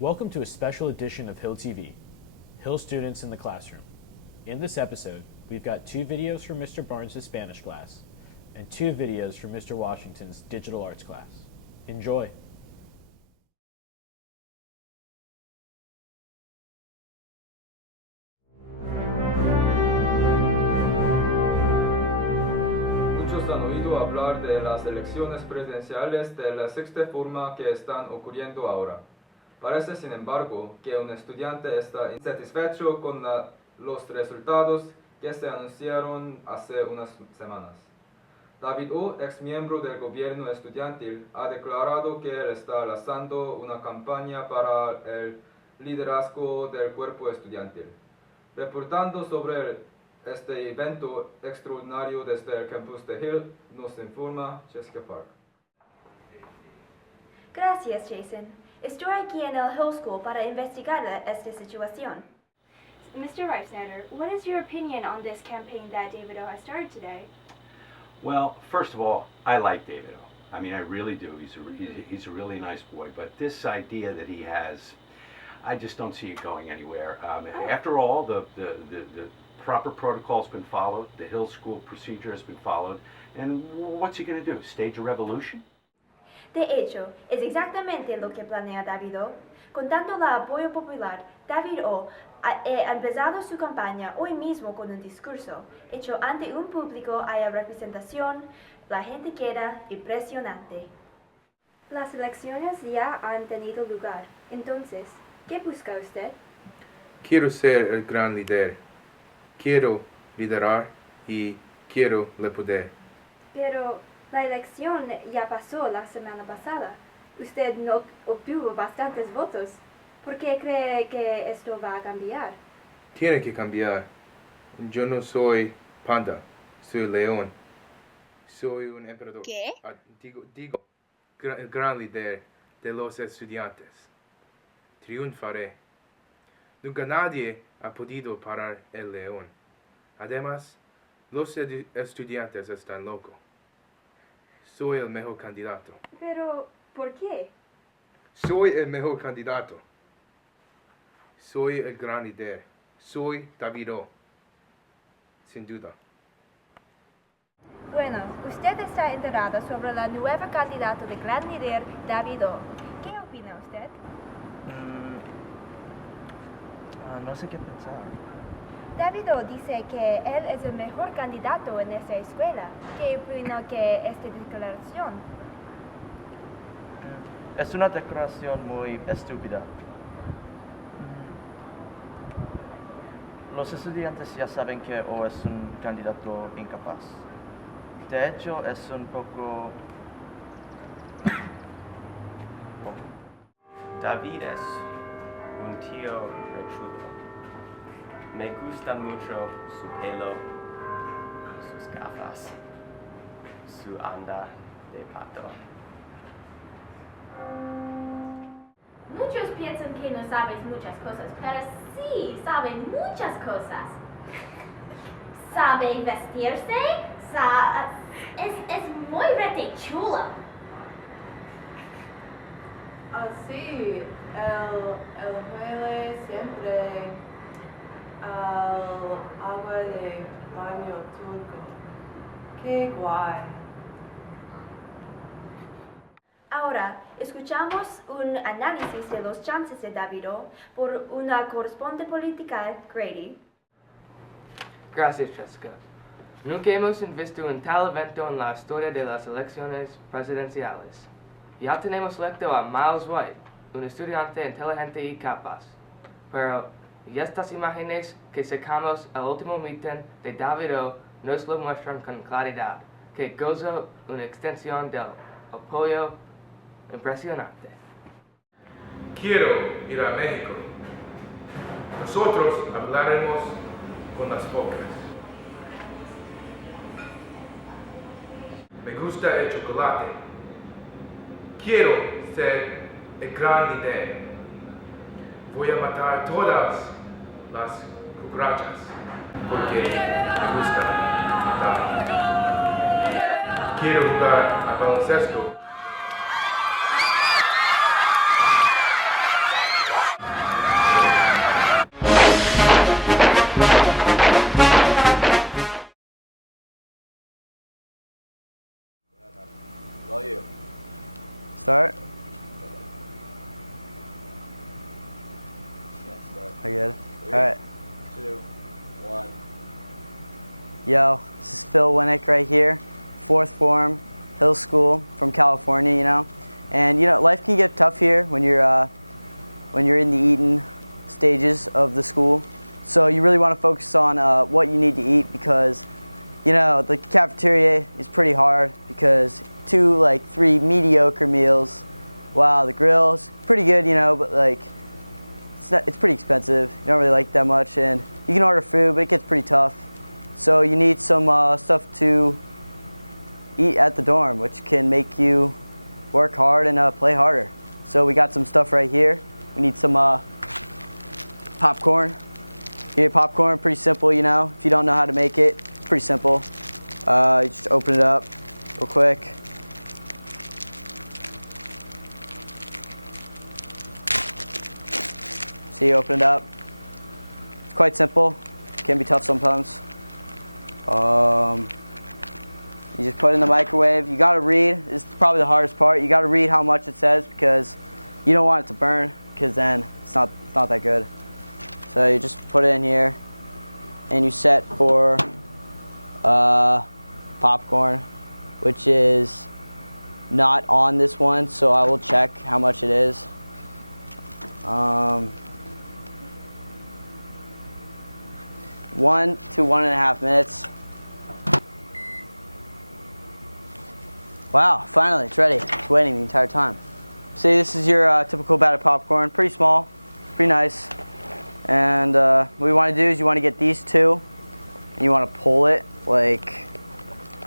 Welcome to a special edition of Hill TV, Hill Students in the Classroom. In this episode, we've got 2 videos from Mr. Barnes' Spanish class and 2 videos from Mr. Washington's Digital Arts class. Enjoy! Muchos han oído hablar de las elecciones presidenciales de la sexta forma que están ocurriendo ahora. Parece, sin embargo, que un estudiante está insatisfecho con los resultados que se anunciaron hace unas semanas. David O., ex miembro del gobierno estudiantil, ha declarado que él está lanzando una campaña para el liderazgo del cuerpo estudiantil. Reportando sobre este evento extraordinario desde el campus de Hill, nos informa Jessica Park. Gracias, Jason. Estoy aquí en el Hill School para investigar esta situación. Mr. Reifsnyder, what is your opinion on this campaign that David O. has started today? Well, first of all, I like David O. I mean, I really do. He's a really nice boy. But this idea that he has, I just don't see it going anywhere. After all, the proper protocol's been followed. The Hill School procedure has been followed. And what's he going to do? Stage a revolution? De hecho, es exactamente lo que planea David O. Contando el apoyo popular, David O. ha empezado su campaña hoy mismo con un discurso hecho ante un público a representación. La gente queda impresionante. Las elecciones ya han tenido lugar. Entonces, ¿qué busca usted? Quiero ser el gran líder. Quiero liderar y quiero el poder. Pero la elección ya pasó la semana pasada. Usted no obtuvo bastantes votos. ¿Por qué cree que esto va a cambiar? Tiene que cambiar. Yo no soy panda, soy león. Soy un emperador. ¿Qué? Digo, el gran líder de los estudiantes. Triunfaré. Nunca nadie ha podido parar el león. Además, los estudiantes están locos. Soy el mejor candidato. Pero, ¿por qué? Soy el mejor candidato. Soy el gran líder. Soy David O. Sin duda. Bueno, usted está enterado sobre la nueva candidata de gran líder, David O. ¿Qué opina usted? No sé qué pensar. David O dice que él es el mejor candidato en esta escuela. ¿Qué opina que esta declaración? Es una declaración muy estúpida. Los estudiantes ya saben que O es un candidato incapaz. De hecho, es un poco... David es un tío rechudo. Me gusta mucho su pelo, sus gafas, su anda de pato. Muchos piensan que no sabes muchas cosas, pero sí saben muchas cosas. Sabe vestirse, es muy rete chula. Así, el huele siempre al agua de baño turco. ¡Qué guay! Ahora, escuchamos un análisis de los chances de David O. por una corresponsal política, Grady. Gracias, Jessica. Nunca hemos visto un tal evento en la historia de las elecciones presidenciales. Ya tenemos electo a Miles White, un estudiante inteligente y capaz. Pero, y estas imágenes que sacamos al último meeting de David O. nos lo muestran con claridad, que goza una extensión del apoyo impresionante. Quiero ir a México. Nosotros hablaremos con las focas. Me gusta el chocolate. Quiero ser el gran líder. Voy a matar todas las cucarachas porque me gusta matar. Quiero jugar a baloncesto Start. I get it. All right. 2, 1. Yo, this is Phil Winnick right here, 4th form, Hill School from California, you know. And you know, life can get tough here when you're in the eating stages of the school. So you really want to focus on what you need to eat, because you know the cafeteria is pretty hard, because 2 like 3 mediocre meals, while the grill's pretty good, you know, but like it's pretty expensive. You don't really like that much, and you can order food, but it gets pretty tough. So you need some stuff to eat at the dorm, which can make you work hard and play harder. So we got some stuff right here. We need some popcorn. You need popcorn, pretty simple, you know. If you don't know how to make it, it's pretty simple. You just open it up real quick. See, you open it up. It's quite simple. It can be tough sometimes. You just put it in the microwave. You gotta read. This is probably the hardest part. You gotta read how much it says, because you don't want it to burn, because then it's not that good. So you just put it in here, and you set for popcorn, which is not on this one, so I will check how much it is. 1 to 1.5 minutes. Wow, finally, it's ready. It's waiting the entire time. See, this is your typical battered popcorn. Pretty small, pretty nice. And what you want to do is you want to get these 2, and you want to pull it like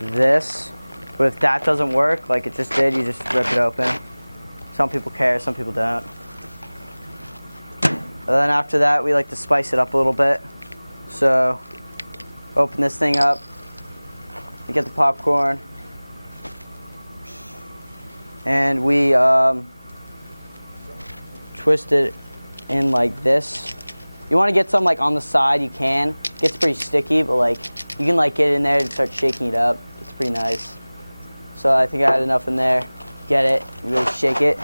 this. But if that doesn't work, like it just did, you just rip it open. Some people care, some people don't. And then after that, we like to spice it up a little bit. So, open this thing up. You get the popcorn. And we twist it in like this. You want to get some like on the side, you can. It gets pretty sticky, but like you can like get it in there and start shaking it up. It's pretty nice. So I think I had enough in there. Get it, you really shake it.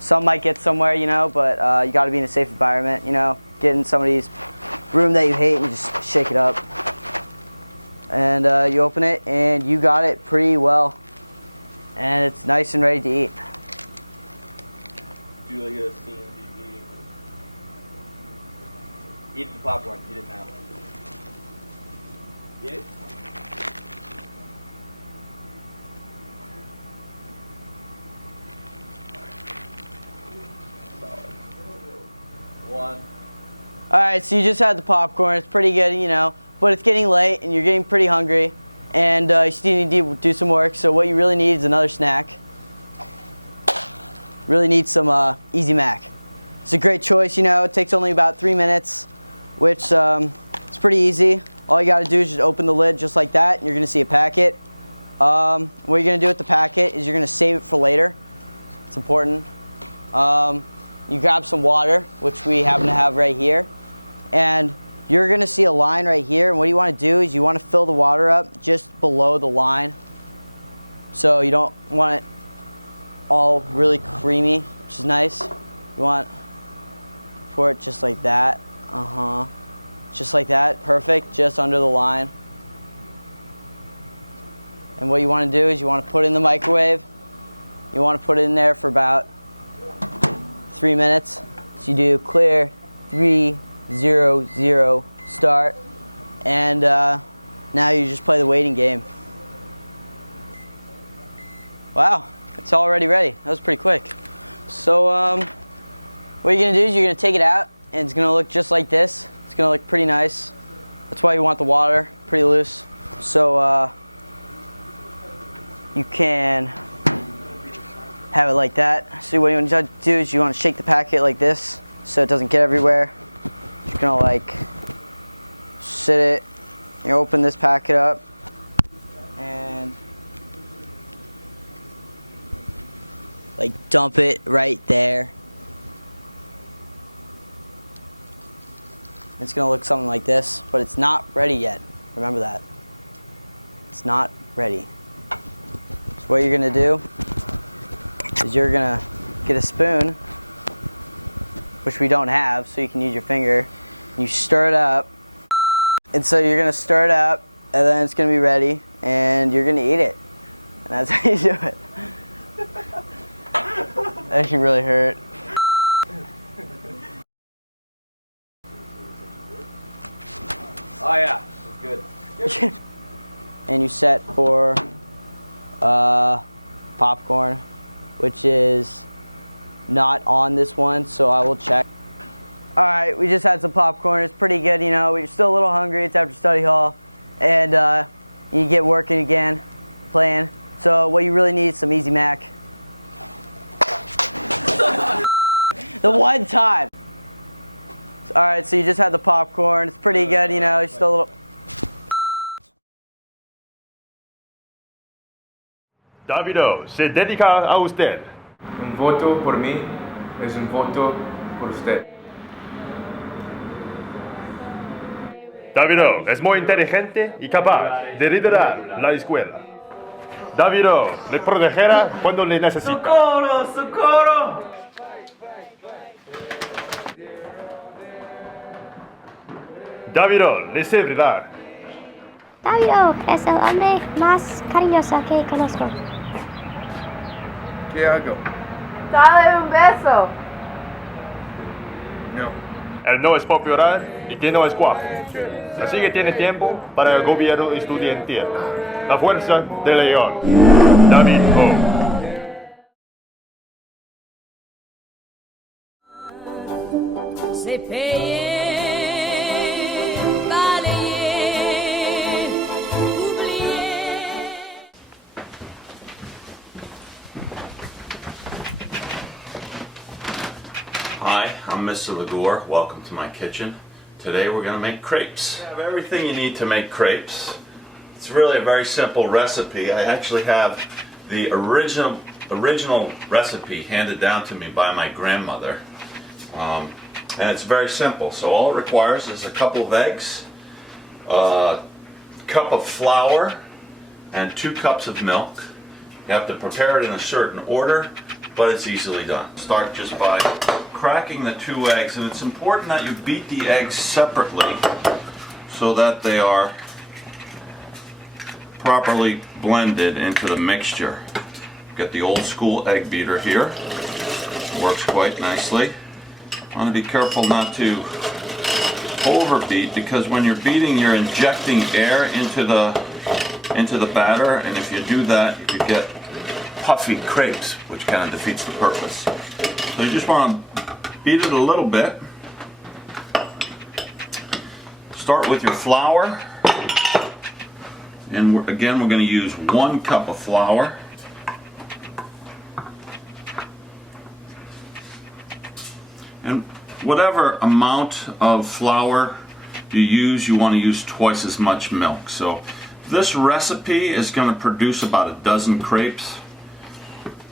Some might get somewhere, you know, but you got to be in a safe environment, you know. Get in somebody's room that you hate and just shake it up. And you open it, and you got it pretty well. And it's nice and ready to eat. Do you like a scene of eating? Eat the popcorn. Eat it now. Eat it. One. Alright, so you just had the popcorn. It's pretty good, you know, but it's getting late and you're getting pretty hungry, and you still need to do some work. So what you really need is another snack. Really need some Easy Mac. It's a great choice, you know. It takes only about 3 minutes, which is pretty easy. All you got to do is just open the lid just like that, and you're going to see a packet. What you're going to do with the packet is you're going to save it for later. It's important. You grab some water, which we happen to have right here, and you're going to see a line right here, and what you want to do is you want to fill the water up just below the line. So you don't want it all really creamy, which is nice. You want to pour it just like that. Just like that. Perfect. Just under the line. And what you want to do is you want to put it in the microwave. You want to put it in there for about 3 minutes. So you do clear 3, 0, 0, start. And now you just play the waiting game. Wow, it's already ready. That was pretty quick. So what you're going to do is you're going to take it out, and it's going to look just like this. It's going to look pretty nice. That's why you want the water pretty loose. So you can have it like that. So what you want to do is you want to shake the packet like this so it doesn't get everywhere. You're going to like sit it. You open this packet up and like dump it right there. It's going to look something like this, but it's not ready yet. Remember that. It's not ready. So what you're going to do is you're gonna get a spoon, which we don't have, so you can use your finger. You stir it up, and so you're gonna stir it up, and then it's gonna be ready, and you're gonna eat it. And that's how you do it. That actually really hurt. Oh yeah, it's good. And you set for popcorn, which is not on this one, so I will check. Alright, we just had some popcorn. It's pretty good, you know. We're still a little hungry. It's after study hall. And you get working again, playing. So what you really need is some Easy Mac. The one time. Alright, so you just had the popcorn. It's pretty good, you know. You're still a little... Davido se dedica a usted. Un voto por mí es un voto por usted. Davido es muy inteligente y capaz de liderar la escuela. Davido le protegerá cuando le necesita. ¡Socorro! ¡Socorro! Davido le servirá. Davido es el hombre más cariñoso que conozco. ¿Qué hago? Dale un beso. No. Él no es popular y que no es guapo. Así que tiene tiempo para el gobierno estudiantil. La fuerza de León. David O. C'est payé, balayé, oublié. Hi, I'm Mr. Lagour. Welcome to my kitchen. Today we're going to make crepes. I have everything you need to make crepes. It's really a very simple recipe. I actually have the original recipe handed down to me by my grandmother. And it's very simple. So all it requires is a couple of eggs, a cup of flour, and 2 cups of milk. You have to prepare it in a certain order, but it's easily done. Start just by cracking the 2 eggs, and it's important that you beat the eggs separately so that they are properly blended into the mixture. Get the old school egg beater here. Works quite nicely. I want to be careful not to overbeat, because when you're beating, you're injecting air into the batter, and if you do that, you get puffy crepes, which kind of defeats the purpose. So you just want to beat it a little bit. Start with your flour, and again we're going to use 1 cup of flour. And whatever amount of flour you use, you want to use twice as much milk. So this recipe is going to produce about a dozen crepes,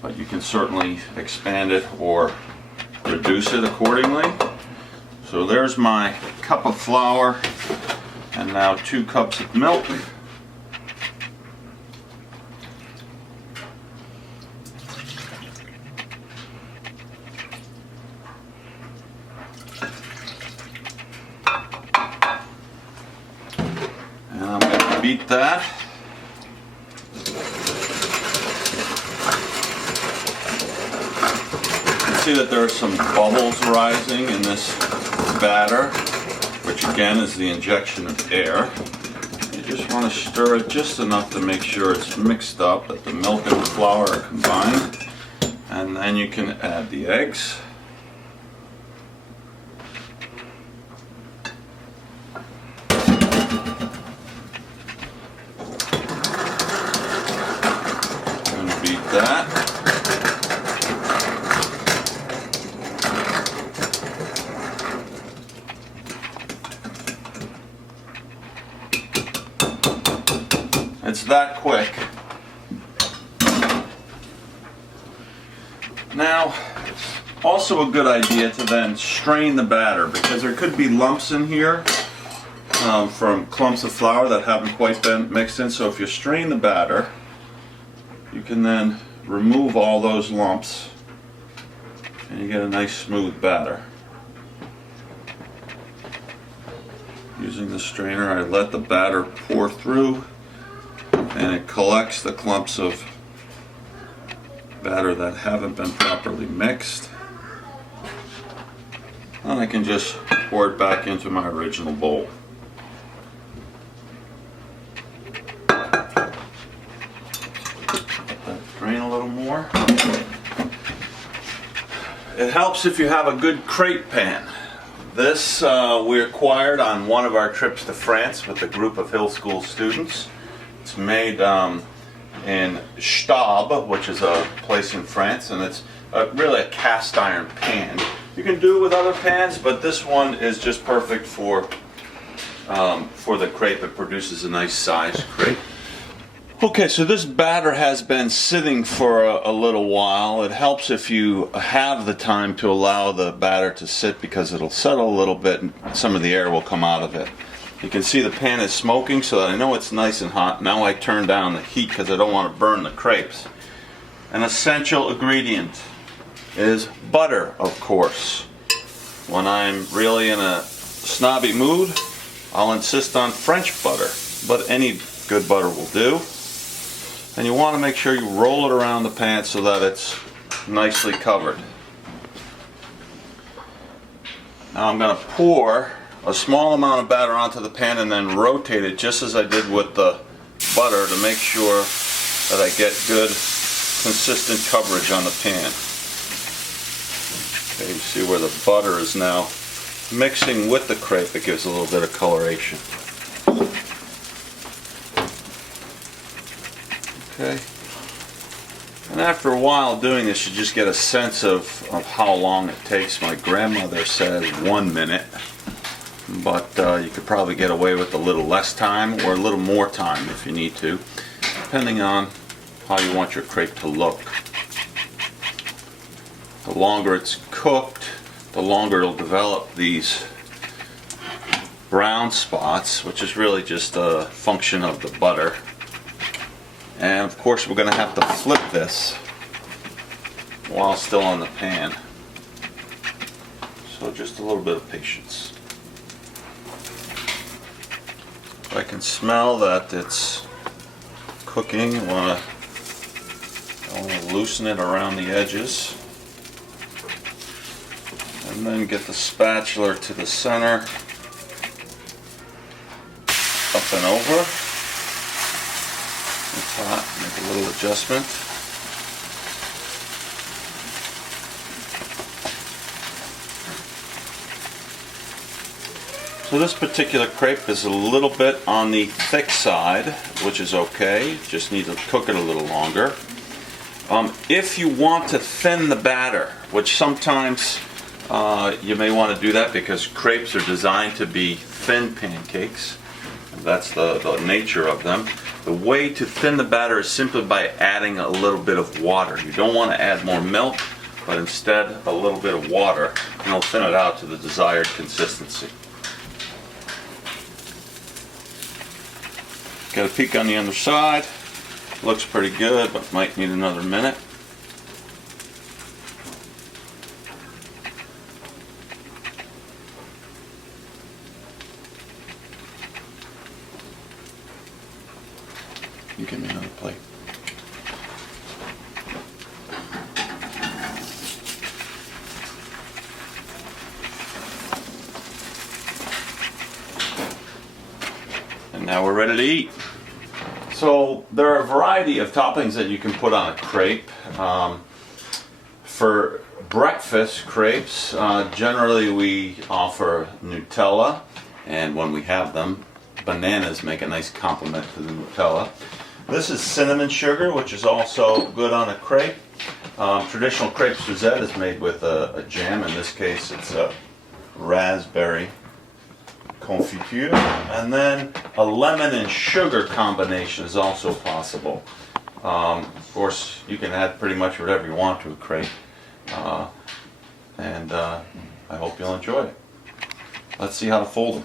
but you can certainly expand it or reduce it accordingly. So there's my cup of flour, and now 2 cups of milk. And I'm going to beat that. You see that there are some bubbles rising in this batter, which again is the injection of air. You just want to stir it just enough to make sure it's mixed up, that the milk and the flour are combined, and then you can add the eggs. I'm going to beat that. It's that quick. Now, also a good idea to then strain the batter, because there could be lumps in here from clumps of flour that haven't quite been mixed in. So if you strain the batter, you can then remove all those lumps and you get a nice smooth batter. Using the strainer, I let the batter pour through and it collects the clumps of batter that haven't been properly mixed. And I can just pour it back into my original bowl. Let that drain a little more. It helps if you have a good crepe pan. This we acquired on one of our trips to France with a group of Hill School students. It's made in Staub, which is a place in France, and it's really a cast iron pan. You can do it with other pans, but this one is just perfect for the crepe. It produces a nice sized crepe. Okay, so this batter has been sitting for a little while. It helps if you have the time to allow the batter to sit because it'll settle a little bit and some of the air will come out of it. You can see the pan is smoking so that I know it's nice and hot. Now I turn down the heat because I don't want to burn the crepes. An essential ingredient is butter, of course. When I'm really in a snobby mood, I'll insist on French butter, but any good butter will do. And you want to make sure you roll it around the pan so that it's nicely covered. Now I'm going to pour a small amount of batter onto the pan and then rotate it just as I did with the butter to make sure that I get good consistent coverage on the pan. Okay, you see where the butter is now mixing with the crepe. It gives a little bit of coloration. Okay. And after a while doing this, you just get a sense of how long it takes. My grandmother said 1 minute, but you could probably get away with a little less time or a little more time if you need to, depending on how you want your crepe to look. The longer it's cooked, the longer it'll develop these brown spots, which is really just a function of the butter. And of course we're going to have to flip this while still on the pan. So just a little bit of patience. I can smell that it's cooking. I want to loosen it around the edges. And then get the spatula to the center, up and over. It's hot, make a little adjustment. So this particular crepe is a little bit on the thick side, which is okay. Just need to cook it a little longer. If you want to thin the batter, which sometimes you may want to do that because crepes are designed to be thin pancakes. That's the nature of them. The way to thin the batter is simply by adding a little bit of water. You don't want to add more milk, but instead a little bit of water, and it'll thin it out to the desired consistency. Get a peek on the underside. Looks pretty good, but might need another minute. You give me another plate. And now we're ready to eat. So there are a variety of toppings that you can put on a crepe. For breakfast crepes, generally we offer Nutella, and when we have them, bananas make a nice complement to the Nutella. This is cinnamon sugar, which is also good on a crepe. Traditional crepe Suzette is made with a jam. In this case, it's a raspberry confiture. And then a lemon and sugar combination is also possible. Of course, you can add pretty much whatever you want to a crepe. And I hope you'll enjoy it. Let's see how to fold them.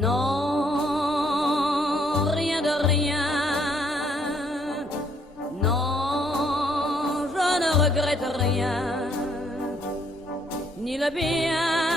Non il piano